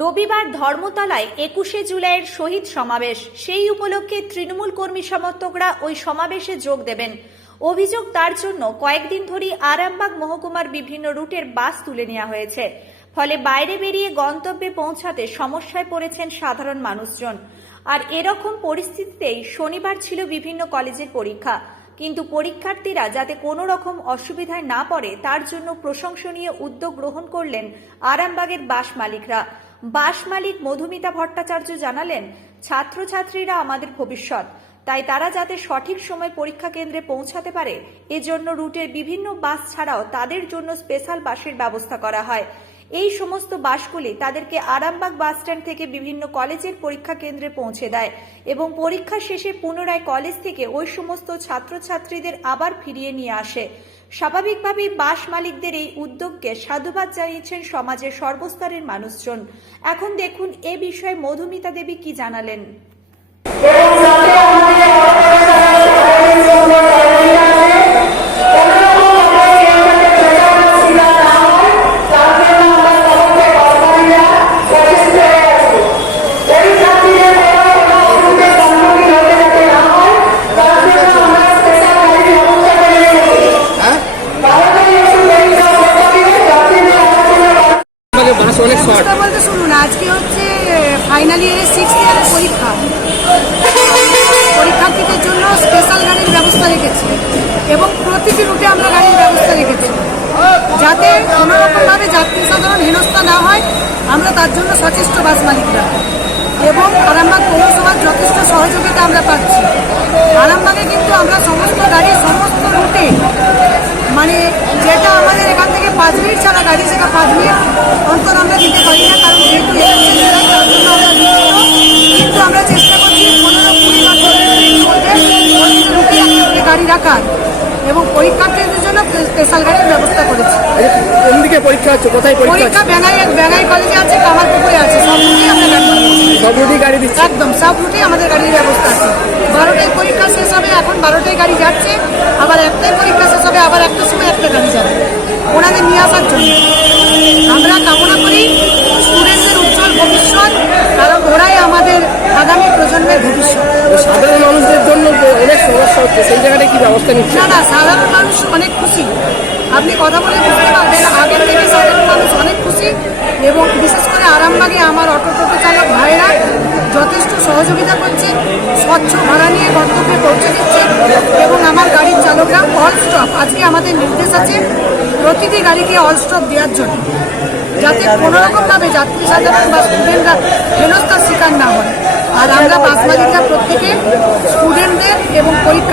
রবিবার ধর্মতলায় একুশে জুলাইয়ের শহীদ সমাবেশ। সেই উপলক্ষে তৃণমূল কর্মী সমর্থকরা ওই সমাবেশে যোগ দেবেন। অভিযোগ তার জন্য কয়েকদিন ধরেই আরামবাগ মহকুমার বিভিন্ন রুটের বাস তুলে নেওয়া হয়েছে। ফলে বাইরে বেরিয়ে গন্তব্যে পৌঁছাতে সমস্যায় পড়েছেন সাধারণ মানুষজন। আর এরকম পরিস্থিতিতেই শনিবার ছিল বিভিন্ন কলেজের পরীক্ষা। কিন্তু পরীক্ষার্থীরা যাতে কোনো রকম অসুবিধায় না পড়ে, তার জন্য প্রশংসনীয় উদ্যোগ গ্রহণ করলেন আরামবাগের বাস মালিকরা। বাস মালিক মধুমিতা ভট্টাচার্য জানালেন, ছাত্রছাত্রীরা আমাদের ভবিষ্যৎ। তাই তারা যাতে সঠিক সময় পরীক্ষা কেন্দ্রে পৌঁছাতে পারে, এজন্য রুটের বিভিন্ন বাস ছাড়াও তাদের জন্য স্পেশাল বাসের ব্যবস্থা করা হয়। এই সমস্ত বাসগুলি তাদেরকে আরামবাগ বাসস্ট্যান্ড থেকে বিভিন্ন কলেজের পরীক্ষা কেন্দ্রে পৌঁছে দেয় এবং পরীক্ষা শেষে পুনরায় কলেজ থেকে ওই সমস্ত ছাত্রছাত্রীদের আবার ফিরিয়ে নিয়ে আসে। স্বাভাবিকভাবেই বাস মালিকদের এই উদ্যোগকে সাধুবাদ জানিয়েছেন সমাজের সর্বস্তরের মানুষজন। এখন দেখুন এ বিষয়ে মধুমিতা দেবী কি জানালেন। অনেক শর্ট বলতে শুনুন আজকে হচ্ছে ফাইনাল ইয়ারের সিক্স ইয়ারের পরীক্ষা। পরীক্ষার্থীদের জন্য স্পেশাল গাড়ির ব্যবস্থা রেখেছি এবং প্রতিটি রুটে আমরা গাড়ির ব্যবস্থা রেখেছি। যাতে কোনোরকমভাবে যাত্রী সাধারণ হেনস্থা না হয় আমরা তার জন্য সচেষ্ট বাস মালিকরা। এবং আরামবাগ পৌরসভার যথেষ্ট সহযোগিতা আমরা পাচ্ছি। আরামবাগে কিন্তু আমরা সমস্ত গাড়ি সমস্ত রুটে মানে যেটা আমাদের এখান থেকে পাঁচ মিনিট ছাড়া গাড়ি সেটা পাঁচ মিনিট অন্তর আমরা দিতে পারি না কারণ যেহেতু election চলে, তার জন্য আমরা দুঃখিত। কিন্তু আমরা চেষ্টা করছি পনেরো কুড়ি বা চল্লিশ মিনিটের মধ্যে প্রতিটি রুটে একটা করে গাড়ি রাখার এবং পরীক্ষার্থীদের জন্য স্পেশাল গাড়ির ব্যবস্থা করেছি। কোন দিকে পরীক্ষা হচ্ছে কোথায় পরীক্ষা পরীক্ষা বেঙ্গাই কলেজে আছে কামারপুকুরে আছে সব রুটেই আমরা গাড়ি। সব রুটই গাড়ি দিচ্ছি? একদম সব রুটেই আমাদের গাড়ির ব্যবস্থা আছে। বারোটায় পরীক্ষা শেষ হবে এখন বারোটায় গাড়ি যাচ্ছে আবার একটাই পরীক্ষা শেষ হবে আবার একটা সময় একটা গাড়ি যাবে। ওনাদের নিয়ে আসার জন্য আমরা কামনা করি স্টুডেন্টদের উজ্জ্বল ভবিষ্যৎ কারণ ওরাই আমাদের আগামী প্রজন্মের ভবিষ্যৎ সাধারণ মানুষদের জন্য যে অনেক হচ্ছে, সেই জায়গাটা কি ব্যবস্থা নিচ্ছে? না সাধারণ মানুষ অনেক খুশি। আপনি কথা বলে বুঝতে পারবেন, আগের থেকে সাধারণ মানুষ অনেক খুশি এবং বিশেষ করে আরামবাগে আমার অটো টোটো চালক ভাইরা যথেষ্ট সহযোগিতা করছে, স্বচ্ছ ভাড়া নিয়ে গন্তব্যে পৌঁছে দিচ্ছে এবং আমার গাড়ির চালকরা অল স্টপ আজকে আমাদের নির্দেশ আছে প্রতিটি গাড়িকে অল স্টপ দেওয়ার জন্য। যাতে কোনোরকমভাবে যাত্রী সাধারণ বা স্টুডেন্টরা হেনস্থার শিকার না হয় আর আমরা বাস মালিকরা প্রত্যেকে স্টুডেন্টদের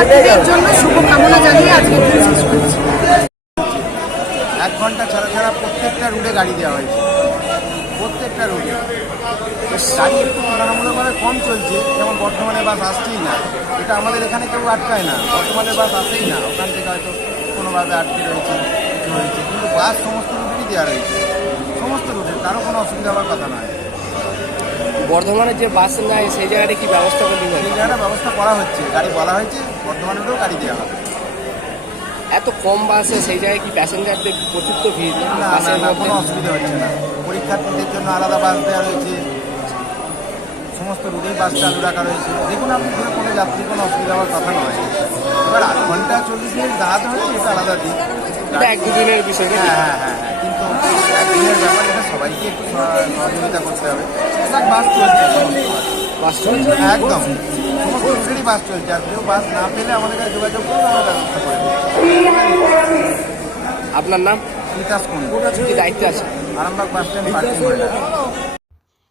পরীক্ষার্থীদের জন্য শুভকামনা জানিয়ে আজকে এক ঘণ্টা ছাড়া ছাড়া প্রত্যেকটা রুটে গাড়ি দেওয়া হয়েছে। প্রত্যেকটা রুটে। গাড়ি একটু তুলনামূলকভাবে কম চলছে, যেমন বর্তমানে বাস আসছেই না। এটা আমাদের এখানে কেউ আটকায় না। বর্তমানে বাস আসেই না। ওখান থেকে হয়তো কোনোভাবে আটকে রয়েছে, কিছু হয়েছে। কিন্তু বাস সমস্ত রুটেরই দেওয়া রয়েছে। সমস্ত রুটের, কারও কোনো অসুবিধা হওয়ার কথা নয়। বর্ধমানের যে বাস নাই সেই জায়গাটা কি ব্যবস্থা করতে এই জায়গাটা ব্যবস্থা করা হচ্ছে। গাড়ি বলা হয়েছে বর্ধমানেরও গাড়ি দেওয়া হবে। এত কম বাসে সেই জায়গায় কি প্যাসেঞ্জারদের প্রচুর তো ভিড়? বাসের কোনো অসুবিধা হচ্ছে না। পরীক্ষার্থীদের জন্য আলাদা বাস দেওয়া রয়েছে। সমস্ত রুটেই বাস চালু রাখা রয়েছে। দেখুন আপনি ধরে কোনো যাত্রী কোনো অসুবিধা হওয়ার কথা নয়। এবার আধ ঘণ্টা চল্লিশ মিনিট দাঁড়াতে হচ্ছে এটা আলাদা দিক এটা এক দুদিনের বিষয় নাকি? হ্যাঁ হ্যাঁ হ্যাঁ। ব্যাপার সবাইকে একটু সহযোগিতা করতে হবে। বাস চলছে বাস। চলছে? একদম। বাস চলছে আর কেউ বাস না পেলে আমাদের কাছে যোগাযোগ করুন আমরা ব্যবস্থা করে আপনার নাম? কোন কি দায়িত্বে আছে? আরামবাগ বাস স্ট্যান্ড পার্কিং করে